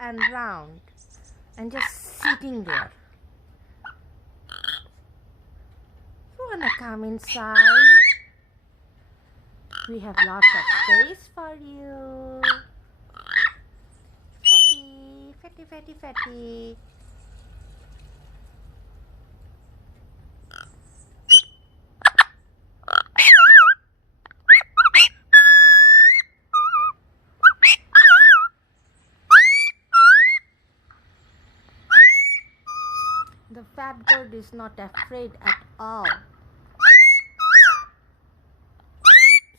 and round and just sitting there. You wanna come inside? We have lots of space for you. Fatty, fatty, fatty, fatty. The fat bird is not afraid at all.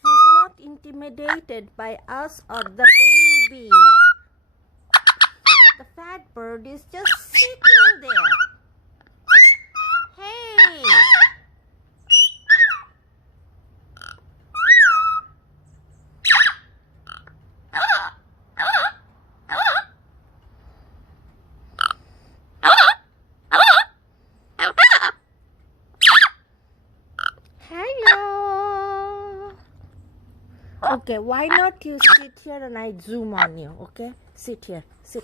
He's not intimidated by us or the baby. The fat bird is just sitting there. Hey! Hello. Okay, why not you sit here and I zoom on you, okay? Sit here. Sit.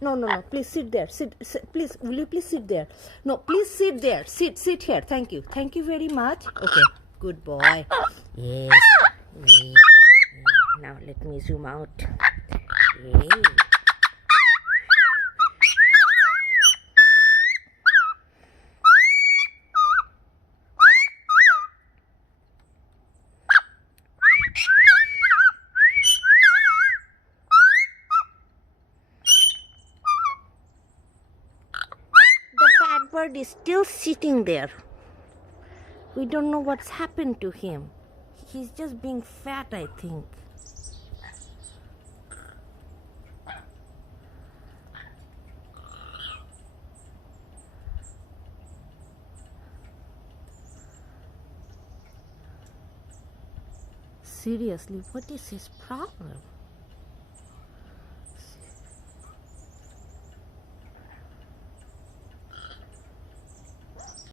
No. Please sit there. Sit. Please, will you please sit there? No, please sit there. Sit here. Thank you. Thank you very much. Okay, good boy. Yes. Now let me zoom out. Hey. The fat bird is still sitting there. We don't know what's happened to him. He's just being fat, I think. Seriously, what is his problem?